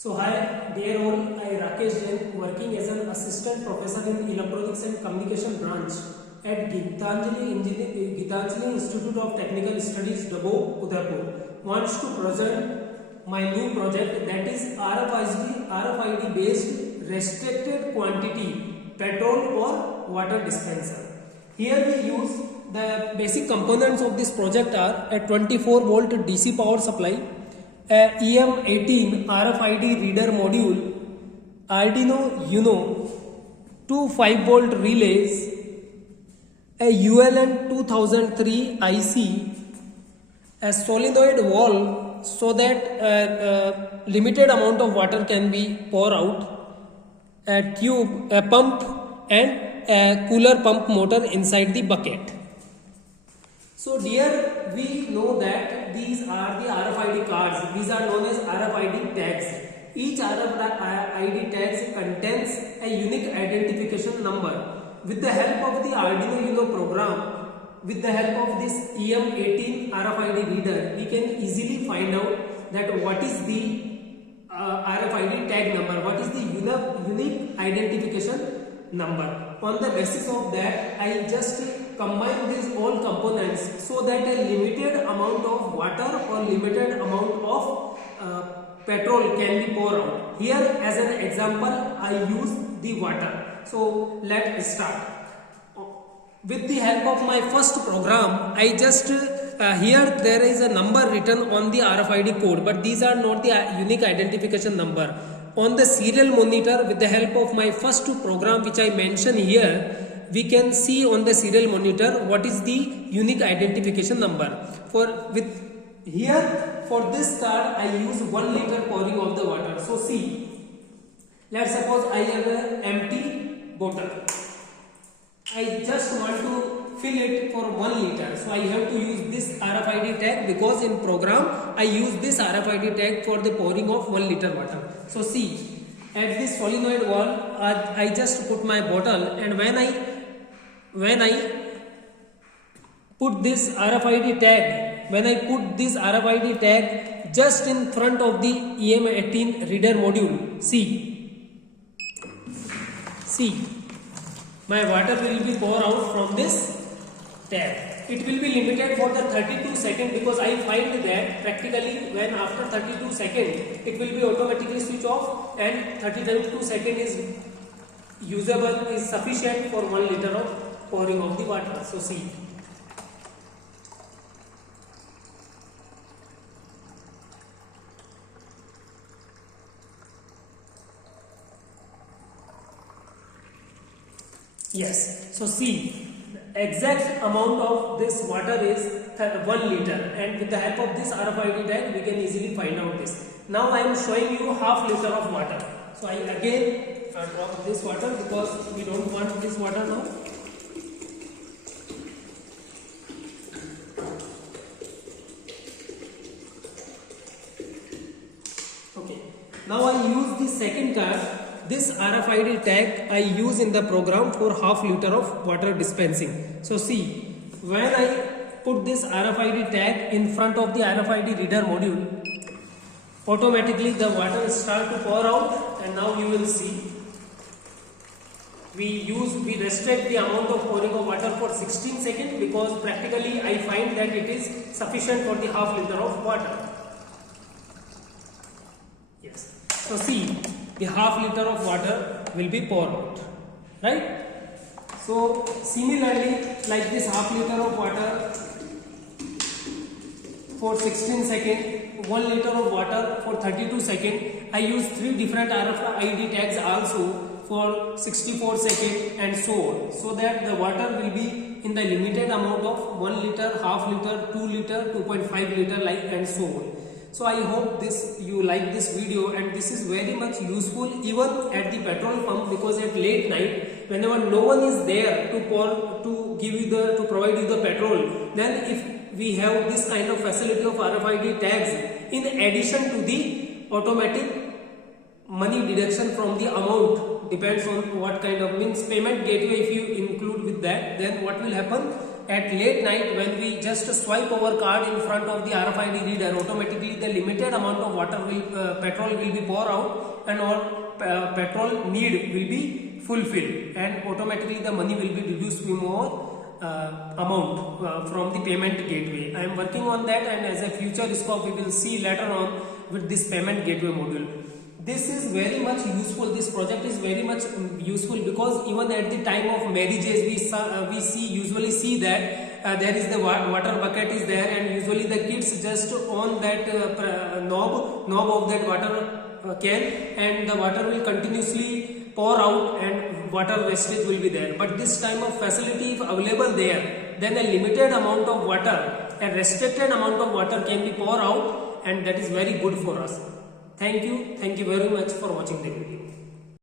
So hi dear all, I Rakesh Jain working as an assistant professor in electronics and communication branch at Gitanjali Institute of Technical Studies, Dabho, Udaipur. Wants to present my new project, that is RFID based restricted quantity petrol or water dispenser. Here we use the basic components of this project are a 24 volt DC power supply, a EM18 RFID reader module, Arduino Uno, two 5 volt relays, a ULN 2003 IC, a solenoid valve so that a limited amount of water can be poured out, a tube, a pump, and a cooler pump motor inside the bucket. So dear, we know that these are the RFID cards. These are known as RFID tags. Each RFID tags contains a unique identification number. With the help of the Arduino Uno program, with the help of this EM18 RFID reader, we can easily find out that what is the RFID tag number, what is the unique identification number. On the basis of that, I just combine these all components so that a limited amount of water or limited amount of petrol can be poured out. Here as an example, I use the water. So let's start. With the help of my first program, I just here there is a number written on the RFID code, but these are not the unique identification number. On the serial monitor, with the help of my first program which I mentioned here, we can see on the serial monitor what is the unique identification number. For this card I use 1 liter pouring of the water. So see, let's suppose I have an empty bottle. I just want to fill it for 1 liter. So I have to use this RFID tag because in program I use this RFID tag for the pouring of 1 liter water. So see, at this solenoid valve, I just put my bottle, and when I put this RFID tag, just in front of the EM18 reader module, see, my water will be poured out from this tag. It will be limited for the 32 seconds because I find that practically when after 32 seconds it will be automatically switch off, and 32 seconds is usable, is sufficient for 1 liter of pouring of the water. So see. Yes, so see, exact amount of this water is 1 liter, and with the help of this RFID tag we can easily find out this. Now I am showing you half liter of water. So I again drop this water because we don't want this water now. Okay, now I use the second card. This RFID tag I use in the program for half liter of water dispensing. So see, when I put this RFID tag in front of the RFID reader module, automatically the water start to pour out, and now you will see we restrict the amount of pouring of water for 16 seconds because practically I find that it is sufficient for the half liter of water. Yes. So see, the half liter of water will be poured out, right? So similarly, like this half liter of water for 16 seconds, 1 liter of water for 32 seconds. I use 3 different RFID tags also for 64 seconds and so on, so that the water will be in the limited amount of 1 liter, half liter, 2 liter, 2.5 liter, like and so on. So I hope you like this video, and this is very much useful even at the petrol pump, because at late night whenever no one is there to provide you the petrol, then if we have this kind of facility of RFID tags in addition to the automatic money deduction from the amount, depends on what kind of payment gateway, if you include with that, then what will happen, at late night when we just swipe our card in front of the RFID reader, automatically the limited amount of water petrol will be pour out and our petrol need will be fulfilled, and automatically the money will be reduced to more amount from the payment gateway. I am working on that, and as a future scope we will see later on with this payment gateway module. This is very much useful. This project is very much useful because even at the time of marriages we usually see that there is the water bucket is there, and usually the kids just on that knob of that water can, and the water will continuously pour out and water wastage will be there. But this time of facility if available there, then a limited amount of water, a restricted amount of water can be pour out, and that is very good for us. Thank you very much for watching the video.